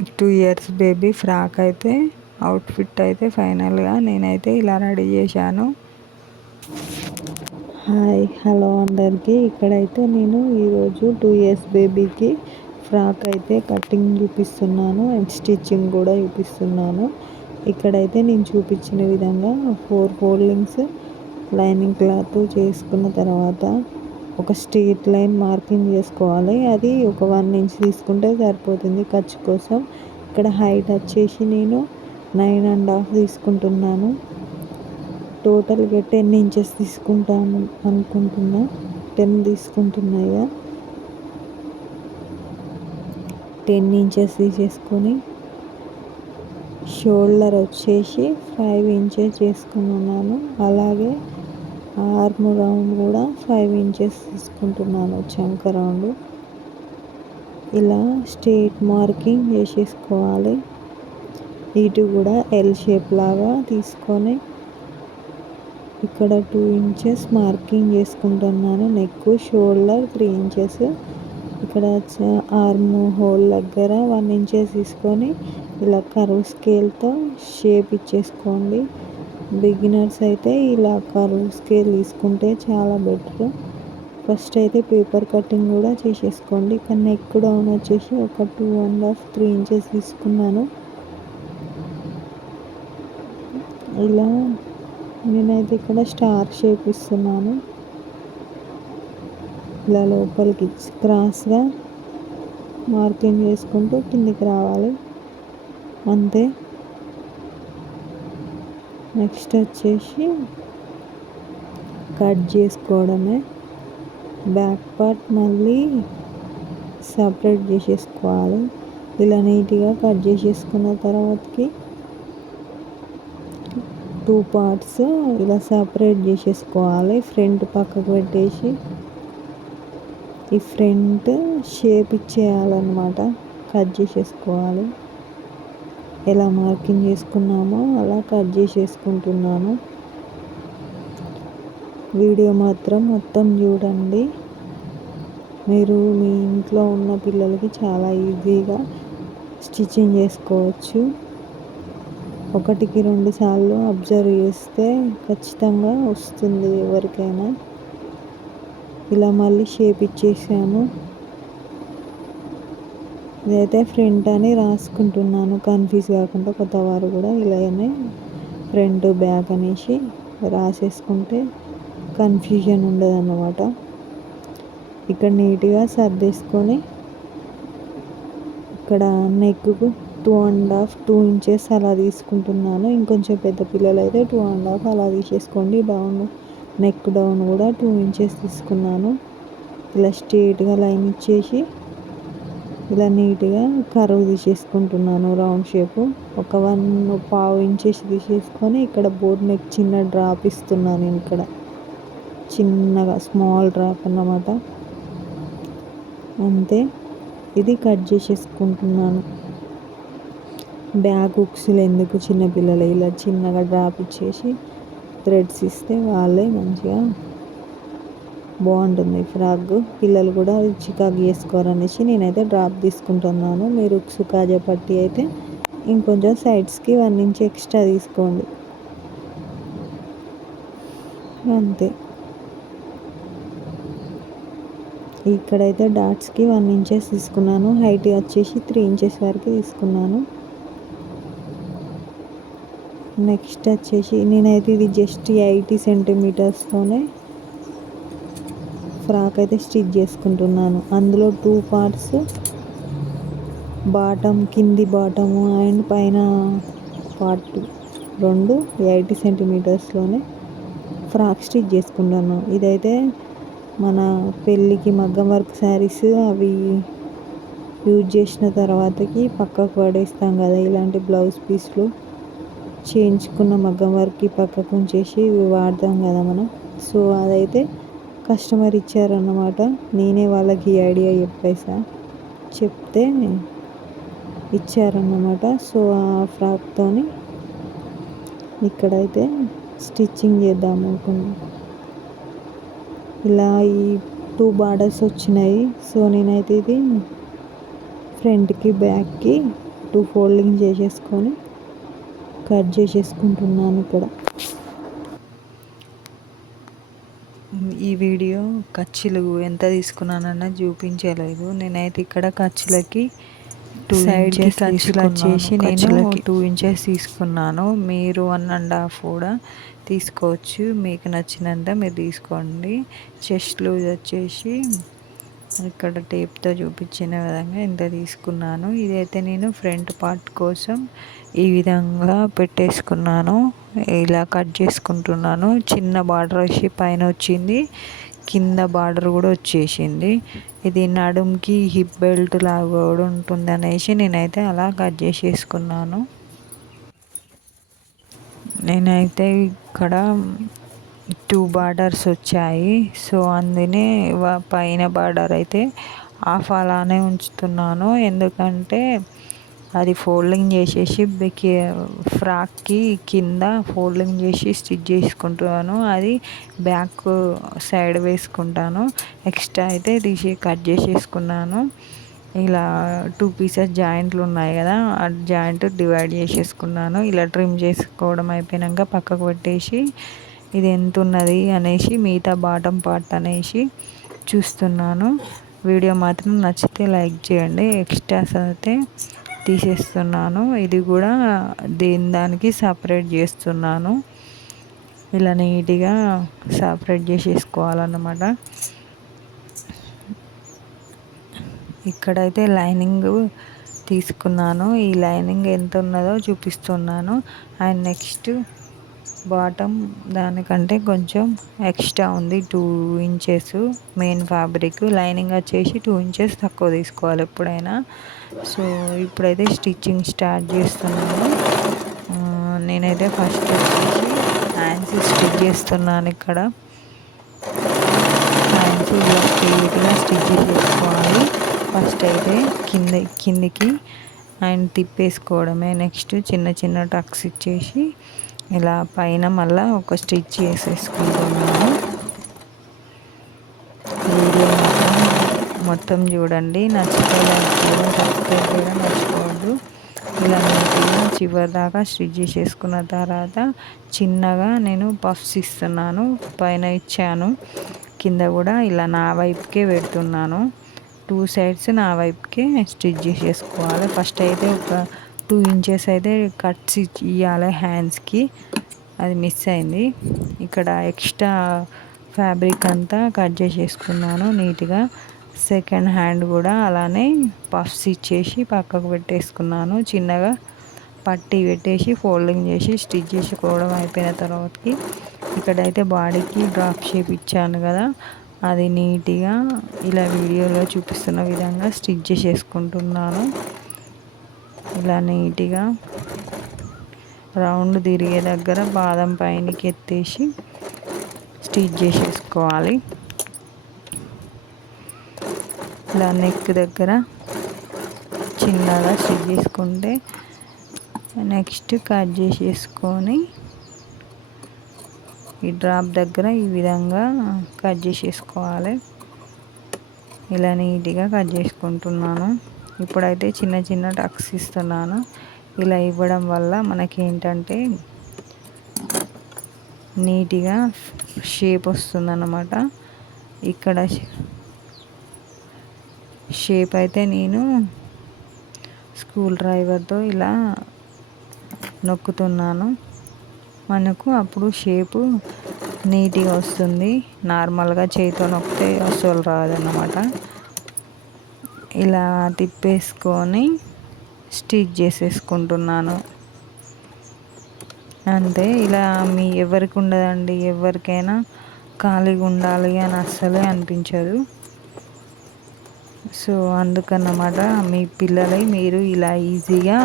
2 years baby frock అయితే outfit అయితే ఫైనల్గా నేనైతే ఇలా రెడీ చేశాను. హాయ్ హలో అందరికీ. ఇక్కడైతే నేను ఈరోజు 2 ఇయర్స్ బేబీకి ఫ్రాక్ అయితే కటింగ్ చూపిస్తున్నాను అండ్ స్టిచ్చింగ్ కూడా చూపిస్తున్నాను. ఇక్కడైతే నేను చూపించిన విధంగా 4 ఫోల్డింగ్స్ లైనింగ్ క్లాత్ చేసుకున్న తర్వాత ఒక స్ట్రెయిట్ లైన్ మార్కింగ్ చేసుకోవాలి. అది ఒక 1 ఇంచ్ తీసుకుంటే సరిపోతుంది ఖర్చు కోసం. ఇక్కడ హైట్ వచ్చేసి నేను 9.5 తీసుకుంటున్నాను. టోటల్గా 10 ఇంచెస్ తీసుకుంటాను అనుకుంటున్నా. 10 తీసుకుంటున్నాయిగా 10 ఇంచెస్ తీసేసుకొని షోల్డర్ వచ్చేసి 5 ఇంచెస్ చేసుకున్నాను. అలాగే ఆర్మ్ రౌండ్ కూడా 5 ఇంచెస్ తీసుకుంటున్నాను. చంక రౌండ్ ఇలా స్ట్రెయిట్ మార్కింగ్ చేసేసుకోవాలి. ఇటు కూడా ఎల్ షేప్ లాగా తీసుకొని ఇక్కడ 2 ఇంచెస్ మార్కింగ్ చేసుకుంటున్నాను. Neck shoulder 3 inches. ఇక్కడ ఆర్మ్ హోల్ దగ్గర 1 ఇంచెస్ తీసుకొని ఇలా కర్వ్ స్కేల్తో షేప్ ఇచ్చేసుకోండి. బిగినర్స్ అయితే ఇలా కర్వ్ స్కేల్ తీసుకుంటే చాలా బెటర్. ఫస్ట్ అయితే పేపర్ కటింగ్ కూడా చేసేసుకోండి. ఇక్కడ నెక్ డౌన్ వచ్చేసి ఒక 2.5 3 ఇంచెస్ తీసుకున్నాను. ఇలా నేనైతే ఇక్కడ స్టార్ షేప్ ఇస్తున్నాను. ఇలా లోపలికి క్రాస్గా మార్కింగ్ చేసుకుంటూ కిందికి రావాలి అంతే. నెక్స్ట్ వచ్చేసి కట్ చేసుకోవడమే. బ్యాక్ పార్ట్ మళ్ళీ సపరేట్ చేసేసుకోవాలి. ఇలా నీట్గా కట్ చేసేసుకున్న తర్వాతకి 2 పార్ట్స్ ఇలా సపరేట్ చేసేసుకోవాలి. ఫ్రంట్ పక్కకు పెట్టేసి ఈ ఫ్రంట్ షేప్ ఇచ్చేయాలన్నమాట. కట్ చేసేసుకోవాలి. ఎలా మార్కింగ్ చేసుకున్నామో అలా కట్ చేసేసుకుంటున్నాను. వీడియో మాత్రం మొత్తం చూడండి. మీరు మీ ఇంట్లో ఉన్న పిల్లలకి చాలా ఈజీగా స్టిచ్చింగ్ చేసుకోవచ్చు. 1కి 2 సార్లు అబ్జర్వ్ చేస్తే ఖచ్చితంగా వస్తుంది ఎవరికైనా. ఇలా మళ్ళీ షేప్ ఇచ్చేసాను. ఇదైతే ఫ్రంట్ అని రాసుకుంటున్నాను కన్ఫ్యూజ్ కాకుండా. కొత్తవారు కూడా ఇలానే ఫ్రంట్ బ్యాక్ అనేసి రాసేసుకుంటే కన్ఫ్యూజన్ ఉండదు అన్నమాట. ఇక్కడ నీట్గా సర్దేసుకొని ఇక్కడ నెక్కు 2.5 ఇంచెస్ అలా తీసుకుంటున్నాను. ఇంకొంచెం పెద్ద పిల్లలు అయితే 2.5 అలా తీసేసుకోండి. డౌన్ నెక్ డౌన్ కూడా 2 ఇంచెస్ తీసుకున్నాను. ఇలా స్ట్రెయిట్గా లైన్ ఇచ్చేసి ఇలా నీట్గా కర్వ్ తీసేసుకుంటున్నాను. రౌండ్ షేపు ఒక 1.5 ఇంచెస్ తీసేసుకొని ఇక్కడ బోట్ నెక్ చిన్న డ్రాప్ ఇస్తున్నాను. నేను ఇక్కడ చిన్నగా స్మాల్ డ్రాప్ అన్నమాట. అంతే. ఇది కట్ చేసేసుకుంటున్నాను. బ్యాక్ హుక్స్లు ఎందుకు చిన్నపిల్లలు ఇలా చిన్నగా డ్రాప్ ఇచ్చేసి థ్రెడ్స్ ఇస్తే వాళ్ళే మంచిగా బాగుంటుంది ఫ్రాక్. పిల్లలు కూడా చికాకు చేసుకోరనేసి నేనైతే డ్రాప్ తీసుకుంటున్నాను. మీరు హుక్స్ కాజా పట్టి అయితే ఇంకొంచెం సైడ్స్కి 1 ఇంచ్ ఎక్స్ట్రా తీసుకోండి అంతే. ఇక్కడైతే డాట్స్కి 1 ఇంచెస్ తీసుకున్నాను. హైట్ వచ్చేసి 3 ఇంచెస్ వరకు తీసుకున్నాను. నెక్స్ట్ వచ్చేసి నేనైతే ఇది జస్ట్ 80 సెంటీమీటర్స్తోనే ఫ్రాక్ అయితే స్టిచ్ చేసుకుంటున్నాను. అందులో 2 పార్ట్స్ బాటమ్ కింది బాటము అండ్ పైన పార్ట్ 2 80 సెంటీమీటర్స్లోనే ఫ్రాక్ స్టిచ్ చేసుకుంటాను. ఇదైతే మన పెళ్ళికి మగ్గం వర్క్ శారీస్ అవి యూజ్ చేసిన తర్వాతకి పక్కకు పడేస్తాం కదా, ఇలాంటి బ్లౌజ్ పీస్లు చేయించుకున్న మగ్గం వర్క్కి పక్కకు ఉంచేసి ఇవి వాడతాం కదా మనం. సో అదైతే కస్టమర్ ఇచ్చారన్నమాట. నేనే వాళ్ళకి ఐడియా చెప్తే ఇచ్చారన్నమాట. సో ఆ ఫ్రాక్తోని ఇక్కడైతే స్టిచ్చింగ్ చేద్దాం అనుకున్నాను. ఇలా ఈ 2 బార్డర్స్ వచ్చినాయి. సో నేనైతే ఇది ఫ్రంట్కి బ్యాక్కి టూ ఫోల్డింగ్ చేసేసుకొని కట్ చేసేసుకుంటున్నాను ఇక్కడ. ఈ వీడియో ఖర్చులు ఎంత తీసుకున్నానన్న చూపించలేదు. నేనైతే ఇక్కడ ఖర్చులకి 2 ఇంచెస్ ఖర్చులు వచ్చేసి నేను 2 ఇంచెస్ తీసుకున్నాను. మీరు 1.5 కూడా తీసుకోవచ్చు, మీకు నచ్చినంత మీరు తీసుకోండి. చెస్ట్ లూజ్ వచ్చేసి ఇక్కడ టేప్తో చూపించిన విధంగా ఇంత తీసుకున్నాను. ఇదైతే నేను ఫ్రంట్ పార్ట్ కోసం ఈ విధంగా పెట్టేసుకున్నాను. ఇలా కట్ చేసుకుంటున్నాను. చిన్న బార్డర్ వచ్చి పైన వచ్చింది, కింద బార్డర్ కూడా వచ్చేసింది. ఇది నడుముకి హిప్ బెల్ట్ లాగా కూడా ఉంటుంది అనేసి నేనైతే అలా కట్ చేసేసుకున్నాను. నేనైతే ఇక్కడ 2 బార్డర్స్ వచ్చాయి. సో అందునే పైన బార్డర్ అయితే హాఫ్ అలానే ఉంచుతున్నాను. ఎందుకంటే అది ఫోల్డింగ్ చేసేసి ఫ్రాక్కి కింద ఫోల్డింగ్ చేసి స్టిచ్ చేసుకుంటున్నాను. అది బ్యాక్ సైడ్ వేసుకుంటాను. ఎక్స్ట్రా అయితే తీసి కట్ చేసేసుకున్నాను. ఇలా 2 పీసెస్ జాయింట్లు ఉన్నాయి కదా, ఆ జాయింట్ డివైడ్ చేసేసుకున్నాను. ఇలా ట్రిమ్ చేసుకోవడం అయిపోయాక పక్కకు పెట్టేసి ఇది ఎంత ఉన్నది అనేసి మిగతా బాటమ్ పార్ట్ అనేసి చూస్తున్నాను. వీడియో మాత్రం నచ్చితే లైక్ చేయండి. ఎక్స్ట్రాస్ అయితే తీసేస్తున్నాను. ఇది కూడా దానికి సపరేట్ చేస్తున్నాను. ఇలా నీట్గా సపరేట్ చేసేసుకోవాలన్నమాట. ఇక్కడైతే లైనింగ్ తీసుకున్నాను. ఈ లైనింగ్ ఎంత ఉన్నదో చూపిస్తున్నాను. అండ్ నెక్స్ట్ బాటమ్ దానికంటే కొంచెం ఎక్స్ట్రా ఉంది, 2 ఇంచెస్ మెయిన్ ఫ్యాబ్రిక్. లైనింగ్ వచ్చేసి 2 ఇంచెస్ తక్కువ తీసుకోవాలి ఎప్పుడైనా. సో ఇప్పుడైతే స్టిచ్చింగ్ స్టార్ట్ చేస్తున్నాను. నేనైతే ఫస్ట్ వచ్చేసి హ్యాండ్స్ స్టిచ్ చేస్తున్నాను. ఇక్కడ హ్యాండ్స్ ఇలా స్ట్రైట్గా స్టిచ్ చేసుకోవాలి. ఫస్ట్ అయితే కిందికి అండ్ తిప్పేసుకోవడమే. నెక్స్ట్ చిన్న చిన్న టక్స్ ఇచ్చేసి ఇలా పైన మళ్ళీ ఒక స్టిచ్ చేసేసుకుంటున్నాను. వీడియో మొత్తం చూడండి. నచ్చితే లైక్ చేయడం, సబ్స్క్రైబ్ చేయడం మర్చిపోవద్దు. ఇలా నీట్గా చివరి దాకా స్టిచ్ చేసేసుకున్న తర్వాత చిన్నగా నేను పఫ్స్ ఇస్తున్నాను. పైన ఇచ్చాను, కింద కూడా ఇలా నా వైపుకే పెడుతున్నాను. 2 సైడ్స్ నా వైపుకే స్టిచ్ చేసేసుకోవాలి. ఫస్ట్ అయితే ఒక 2 ఇంచెస్ అయితే కట్స్ ఇవ్వాలి హ్యాండ్స్కి, అది మిస్ అయింది. ఇక్కడ ఎక్స్ట్రా ఫ్యాబ్రిక్ అంతా కట్ చేసేసుకున్నాను నీట్గా. సెకండ్ హ్యాండ్ కూడా అలానే పఫ్స్ ఇచ్చేసి పక్కకు పెట్టేసుకున్నాను. చిన్నగా పట్టి పెట్టేసి ఫోల్డింగ్ చేసి స్టిచ్ చేసుకోవడం అయిపోయిన తర్వాతకి ఇక్కడైతే బాడీకి డ్రాప్ షేప్ ఇచ్చాను కదా, అది నీట్గా ఇలా వీడియోలో చూపిస్తున్న విధంగా స్టిచ్ చేసేసుకుంటున్నాను. ఇలా నీట్గా రౌండ్ తిరిగే దగ్గర పాదం పైనకి ఎత్తేసి స్టిచ్ చేసేసుకోవాలి. ఇలా నెక్ దగ్గర చిన్నగా స్టిచ్ చేసుకుంటే నెక్స్ట్ కట్ చేసేసుకొని ఈ డ్రాప్ దగ్గర ఈ విధంగా కట్ చేసేసుకోవాలి. ఇలా నీట్గా కట్ చేసుకుంటున్నాను. ఇప్పుడైతే చిన్న చిన్న టక్స్ ఇస్తున్నాను. ఇలా ఇవ్వడం వల్ల మనకి ఏంటంటే నీట్గా షేప్ వస్తుందన్నమాట. ఇక్కడ షేప్ అయితే నేను స్క్రూ డ్రైవర్తో ఇలా నొక్కుతున్నాను. మనకు అప్పుడు షేపు నీట్గా వస్తుంది. నార్మల్గా చేతితో నొక్కితే అస్సలు రాదన్నమాట. ఇలా తిప్పేసుకొని స్టిచ్ చేసేసుకుంటున్నాను అంతే. ఇలా ఎవరికి ఉండదండి, ఎవరికైనా ఖాళీగా ఉండాలి అని అస్సలే అనిపించదు. సో అందుకన్నమాట మీ పిల్లలై మీరు ఇలా ఈజీగా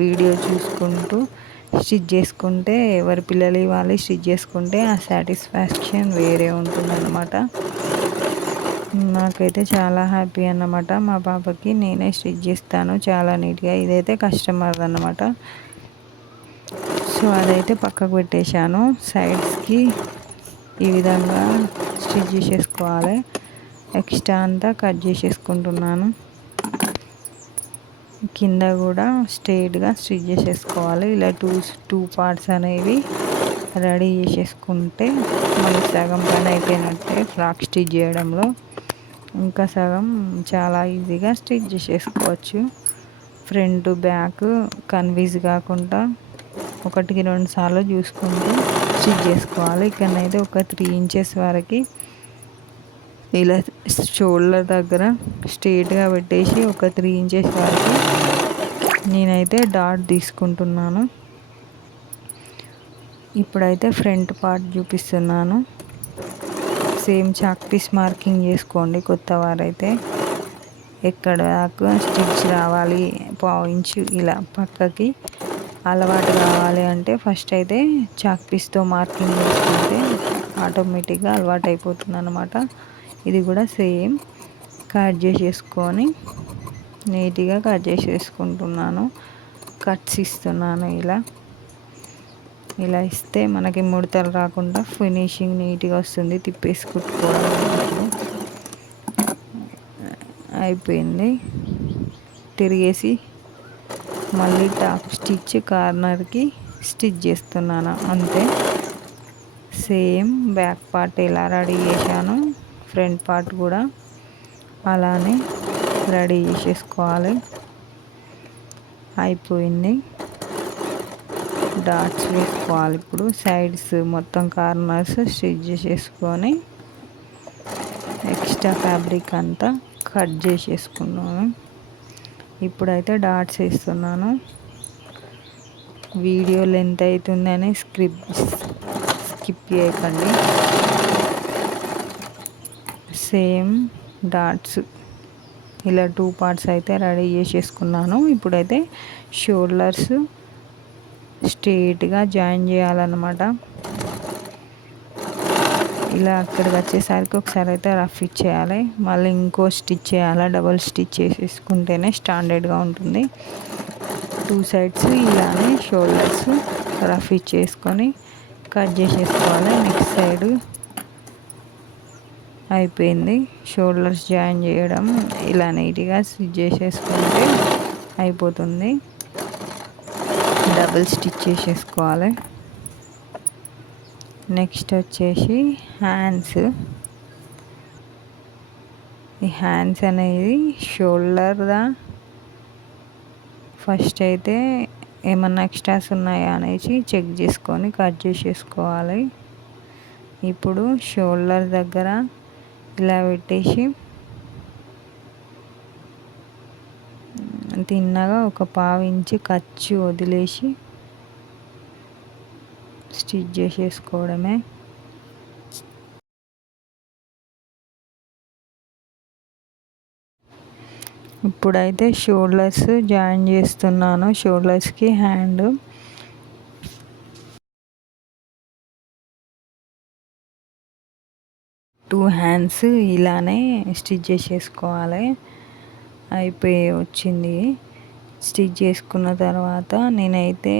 వీడియో చూసుకుంటూ స్టిచ్ చేసుకుంటే, ఎవరి పిల్లలు వాళ్ళు స్టిచ్ చేసుకుంటే ఆ సాటిస్ఫాక్షన్ వేరే ఉంటుందన్నమాట. నాకైతే చాలా హ్యాపీ అన్నమాట. మా పాపకి నేనే స్టిచ్ చేస్తాను చాలా నీట్గా. ఇదైతే కస్టమర్ అన్నమాట. సో అదైతే పక్కకు పెట్టేశాను. సైడ్స్కి ఈ విధంగా స్టిచ్ చేసేసుకోవాలి. ఎక్స్ట్రా అంతా కట్ చేసేసుకుంటున్నాను. కింద కూడా స్ట్రైట్గా స్టిచ్ చేసేసుకోవాలి. ఇలా టూ పార్ట్స్ అనేవి రెడీ చేసేసుకుంటే మనకి సగం పని అయిపోయినట్టే ఫ్రాక్ స్టిచ్ చేయడంలో. ఇంకా సగం చాలా ఈజీగా స్టిచ్ చేసేసుకోవచ్చు. ఫ్రంట్ బ్యాక్ కన్ఫ్యూజ్ కాకుండా 1-2 సార్లు చూసుకుంటూ స్టిచ్ చేసుకోవాలి. ఇక్కడనైతే ఒక 3 ఇంచెస్ వరకు ఇలా షోల్డర్ దగ్గర స్ట్రైట్గా పెట్టేసి ఒక 3 ఇంచెస్ వరకు నేనైతే డాట్ తీసుకుంటున్నాను. ఇప్పుడైతే ఫ్రంట్ పార్ట్ చూపిస్తున్నాను. సేమ్ చాక్ పీస్ మార్కింగ్ చేసుకోండి కొత్త వారైతే. ఎక్కడ దాకా స్టిచ్ రావాలి 1/2 ఇంచు ఇలా పక్కకి అలవాటు కావాలి అంటే ఫస్ట్ అయితే చాక్ పీస్తో మార్కింగ్ చేసుకుంటే ఆటోమేటిక్గా అలవాటు అయిపోతుంది అన్నమాట. ఇది కూడా సేమ్ కట్ చేసేసుకొని నీట్గా కట్ చేసేసుకుంటున్నాను. కట్స్ ఇస్తున్నాను. ఇలా ఇస్తే మనకి ముడతలు రాకుండా ఫినిషింగ్ నీట్గా వస్తుంది. తిప్పేసి కుట్టుకోవడం అయిపోయింది. తిరిగేసి మళ్ళీ టాప్ స్టిచ్ కార్నర్కి స్టిచ్ చేస్తున్నాను అంతే. సేమ్ బ్యాక్ పార్ట్ ఎలా రెడీ చేశాను ఫ్రంట్ పార్ట్ కూడా అలానే రెడీ చేసేసుకోవాలి. అయిపోయింది. డాట్స్ వేసుకోవాలి. ఇప్పుడు సైడ్స్ మొత్తం కార్నర్స్ స్టిచ్ చేసేసుకొని ఎక్స్ట్రా ఫ్యాబ్రిక్ అంతా కట్ చేసేసుకున్నాను. ఇప్పుడైతే డాట్స్ వేస్తున్నాను. వీడియో లెంత్ అవుతుందని స్కిప్ చేయకండి. సేమ్ డాట్స్ ఇలా 2 పార్ట్స్ అయితే రెడీ చేసేసుకున్నాను. ఇప్పుడైతే షోల్డర్స్ స్ట్రైట్గా జాయిన్ చేయాలన్నమాట. ఇలా అక్కడికి వచ్చేసరికి ఒకసారి అయితే రఫ్ ఇచ్చేయాలి. మళ్ళీ ఇంకో స్టిచ్ చేయాలి. డబుల్ స్టిచ్ చేసేసుకుంటేనే స్టాండర్డ్గా ఉంటుంది. 2 సైడ్స్ ఇలానే షోల్డర్స్ రఫ్ ఇచ్చేసుకొని కట్ చేసేసుకోవాలి. నెక్స్ట్ సైడ్ అయిపోయింది. షోల్డర్స్ జాయిన్ చేయడం ఇలా నీట్గా స్టిచ్ చేసేసుకుంటే అయిపోతుంది. డబుల్ స్టిచ్ చేసేసుకోవాలి. నెక్స్ట్ వచ్చేసి హ్యాండ్స్. ఈ హ్యాండ్స్ అనేది షోల్డర్దా ఫస్ట్ అయితే ఏమన్నా ఎక్స్ట్రాస్ ఉన్నాయా అనేసి చెక్ చేసుకొని కట్ చేసేసుకోవాలి. ఇప్పుడు షోల్డర్ దగ్గర ఇలా పెట్టేసి తిన్నగా ఒక 1/2 ఇంచు ఖర్చు వదిలేసి స్టిచ్ చేసేసుకోవడమే. ఇప్పుడైతే షోల్డర్స్ జాయిన్ చేస్తున్నాను. షోల్డర్స్కి హ్యాండ్ టూ హ్యాండ్స్ ఇలానే స్టిచ్ చేసేసుకోవాలి. అయిపోయి వచ్చింది. స్టిచ్ చేసుకున్న తర్వాత నేనైతే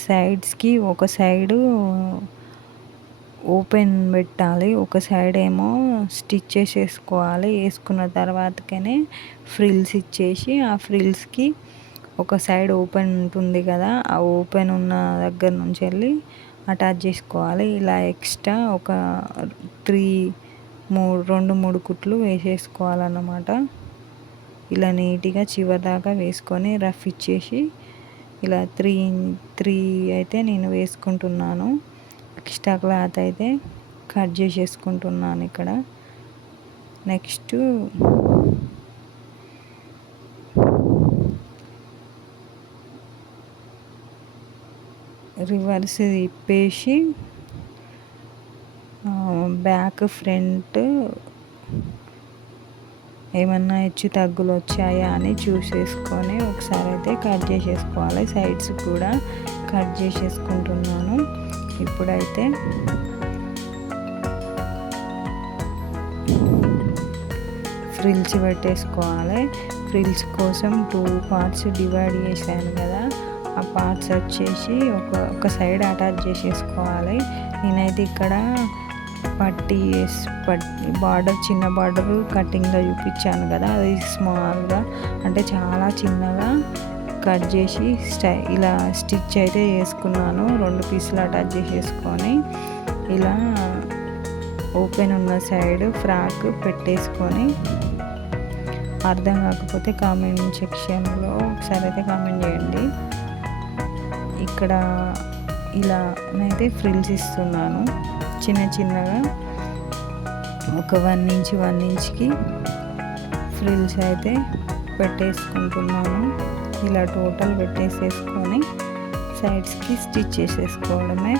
సైడ్స్కి ఒక సైడు ఓపెన్ పెట్టాలి, ఒక సైడ్ ఏమో స్టిచ్ చేసేసుకోవాలి. వేసుకున్న తర్వాతకనే ఫ్రిల్స్ ఇచ్చేసి ఆ ఫ్రిల్స్కి ఒక సైడ్ ఓపెన్ ఉంటుంది కదా, ఆ ఓపెన్ ఉన్న దగ్గర నుంచి వెళ్ళి అటాచ్ చేసుకోవాలి. ఇలా ఎక్స్ట్రా ఒక 2-3 కుట్లు వేసేసుకోవాలన్నమాట. ఇలా నీట్గా చివరి దాకా వేసుకొని రఫ్ ఇచ్చేసి ఇలా 3 అయితే నేను వేసుకుంటున్నాను. ఎక్స్ట్రా క్లాత్ అయితే కట్ చేసేసుకుంటున్నాను ఇక్కడ. నెక్స్ట్ రివర్స్ తిప్పేసి బ్యాక్ ఫ్రంట్ ఏమన్నా హెచ్చు తగ్గులు వచ్చాయా అని చూసేసుకొని ఒకసారి అయితే కట్ చేసేసుకోవాలి. సైడ్స్ కూడా కట్ చేసేసుకుంటున్నాను. ఇప్పుడైతే ఫ్రిల్స్ పెట్టేసుకోవాలి. ఫ్రిల్స్ కోసం 2 పార్ట్స్ డివైడ్ చేశాను కదా, ఆ పార్ట్స్ వచ్చేసి ఒక సైడ్ అటాచ్ చేసేసుకోవాలి. నేనైతే ఇక్కడ బార్డర్ చిన్న బార్డర్ కటింగ్లో చూపించాను కదా, అది స్మాల్గా అంటే చాలా చిన్నగా కట్ చేసి ఇలా స్టిచ్ అయితే చేసుకున్నాను. 2 పీసులు అటాచ్ చేసేసుకొని ఇలా ఓపెన్ ఉన్న సైడ్ ఫ్రాక్ పెట్టేసుకొని, అర్థం కాకపోతే కామెంట్ సెక్షన్లో ఒకసారి అయితే కామెంట్ చేయండి. ఇక్కడ ఇలా అయితే ఫ్రిల్స్ ఇస్తున్నాను చిన్న చిన్నగా, ఒక 1 ఇంచ్కి ఫ్రిల్స్ అయితే పెట్టేసుకుంటున్నాను. ఇలా టోటల్ పెట్టేసేసుకొని సైడ్స్కి స్టిచ్ చేసేసుకోవడమే.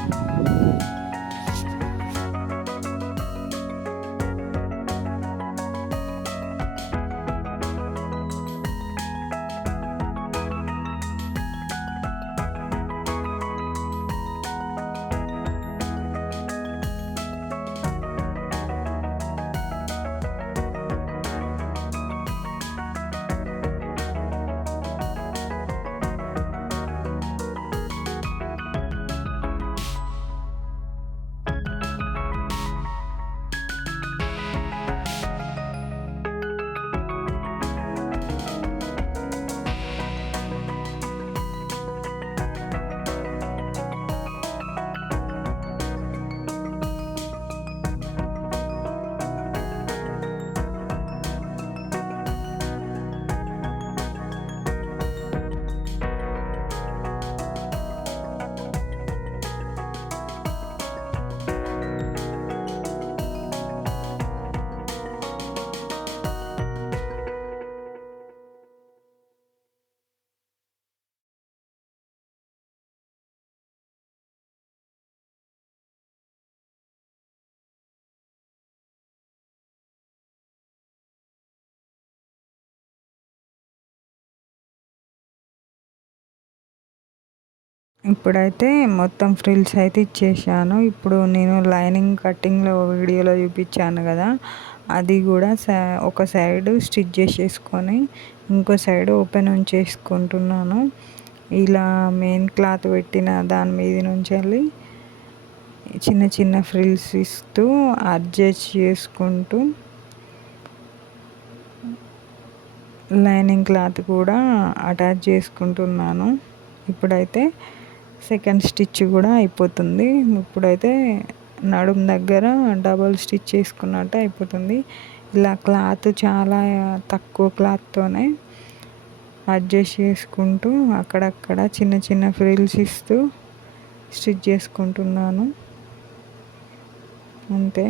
ఇప్పుడైతే మొత్తం ఫ్రిల్స్ అయితే ఇచ్చేసాను. ఇప్పుడు నేను లైనింగ్ కటింగ్లో వీడియోలో చూపించాను కదా, అది కూడా ఒక సైడ్ స్టిచ్ చేసేసుకొని ఇంకో సైడ్ ఓపెన్ ఉంచేసుకుంటున్నాను. ఇలా మెయిన్ క్లాత్ పెట్టిన దాని మీద నుంచి వెళ్ళి చిన్న చిన్న ఫ్రిల్స్ ఇస్తూ అడ్జస్ట్ చేసుకుంటూ లైనింగ్ క్లాత్ కూడా అటాచ్ చేసుకుంటున్నాను. ఇప్పుడైతే సెకండ్ స్టిచ్ కూడా అయిపోతుంది. ఇప్పుడైతే నడుము దగ్గర డబల్ స్టిచ్ చేసుకున్నట్టు అయిపోతుంది. ఇలా క్లాత్ చాలా తక్కువ క్లాత్తోనే అడ్జస్ట్ చేసుకుంటూ అక్కడక్కడ చిన్న చిన్న ఫ్రిల్స్ ఇస్తూ స్టిచ్ చేసుకుంటున్నాను. అంతే.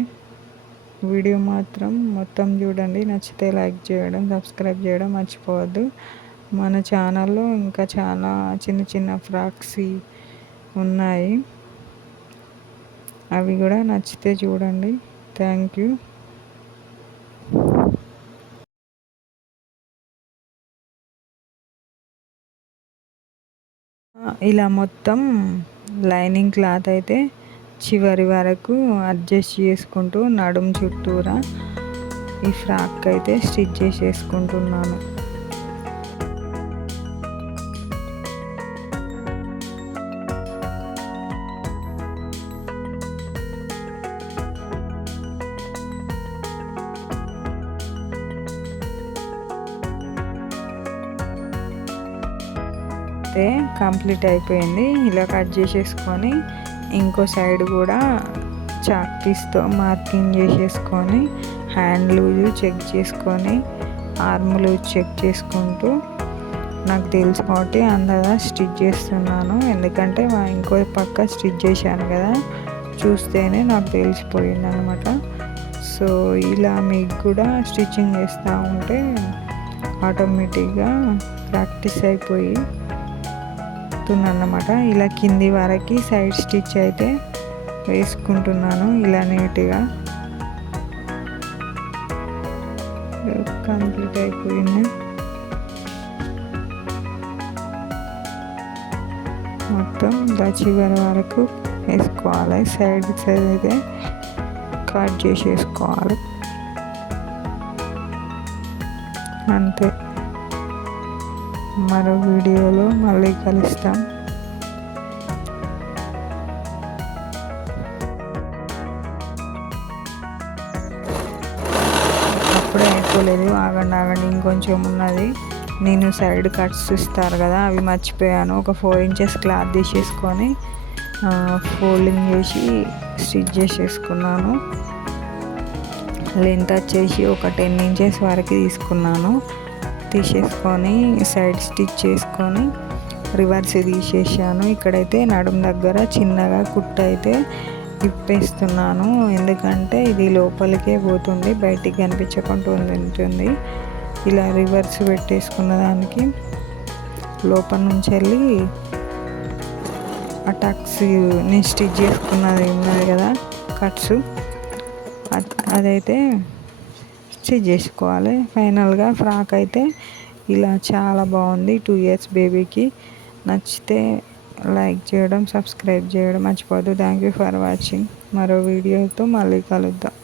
వీడియో మాత్రం మొత్తం చూడండి. నచ్చితే లైక్ చేయడం, సబ్స్క్రైబ్ చేయడం మర్చిపోవద్దు. మన ఛానల్లో ఇంకా చాలా చిన్న చిన్న ఫ్రాక్స్ ఉన్నాయి, అవి కూడా నచ్చితే చూడండి. Thank you. ఇలా మొత్తం లైనింగ్ క్లాత్ అయితే చివరి వరకు అడ్జస్ట్ చేసుకుంటూ నడుము చుట్టూరా ఈ ఫ్రాక్ అయితే స్టిచ్ చేసేసుకుంటున్నాను. కంప్లీట్ అయిపోయింది. ఇలా కట్ చేసేసుకొని ఇంకో సైడ్ కూడా చాక్ పీస్తో మార్కింగ్ చేసేసుకొని హ్యాండ్ లూజ్ చెక్ చేసుకొని ఆర్మ్ లూజ్ చెక్ చేసుకుంటూ నాకు తెలుసు కాబట్టి అందరూ స్టిచ్ చేస్తున్నాను. ఎందుకంటే ఇంకో పక్క స్టిచ్ చేశాను కదా, చూస్తేనే నాకు తెలిసిపోయింది అనమాట. సో ఇలా మీకు కూడా స్టిచ్చింగ్ చేస్తూ ఉంటే ఆటోమేటిక్గా ప్రాక్టీస్ అయిపోయి అన్నమాట. ఇలా కింది వరకు సైడ్ స్టిచ్ అయితే వేసుకుంటున్నాను. ఇలా నీట్గా కంప్లీట్ అయిపోయింది. మొత్తం చివరి వరకు వేసుకోవాలి. సైడ్ అయితే కట్ చేసేసుకోవాలి. అంతే. మరో వీడియోలో మళ్ళీ కలుస్తాం. అయిపోలేదు, ఆగండి ఇంకొంచెం ఉన్నది. నేను సైడ్ కట్స్ ఇస్తారు కదా అవి మర్చిపోయాను. ఒక 4 ఇంచెస్ క్లాత్ తీసేసుకొని ఫోల్డింగ్ చేసి స్టిచ్ చేసేసుకున్నాను. లెంత్ వచ్చేసి ఒక 10 ఇంచెస్ వరకు తీసేసుకొని సైడ్ స్టిచ్ చేసుకొని రివర్స్ తీసేసాను. ఇక్కడైతే నడుము దగ్గర చిన్నగా కుట్టు అయితే విప్పేస్తున్నాను, ఎందుకంటే ఇది లోపలికే పోతుంది, బయటికి కనిపించకుండా ఉంటుంది. ఇలా రివర్స్ పెట్టేసుకున్న దానికి లోపల నుంచి వెళ్ళి ఆ టక్స్ని స్టిచ్ చేసుకున్నది ఉన్నది కదా కట్స్, అదైతే స్టిచ్ చేసుకోవాలి. ఫైనల్గా ఫ్రాక్ అయితే ఇలా చాలా బాగుంది. 2 ఇయర్స్ బేబీకి. నచ్చితే లైక్ చేయడం, సబ్స్క్రైబ్ చేయడం మర్చిపోవద్దు. Thank you for watching. మరో వీడియోతో మళ్ళీ కలుద్దాం.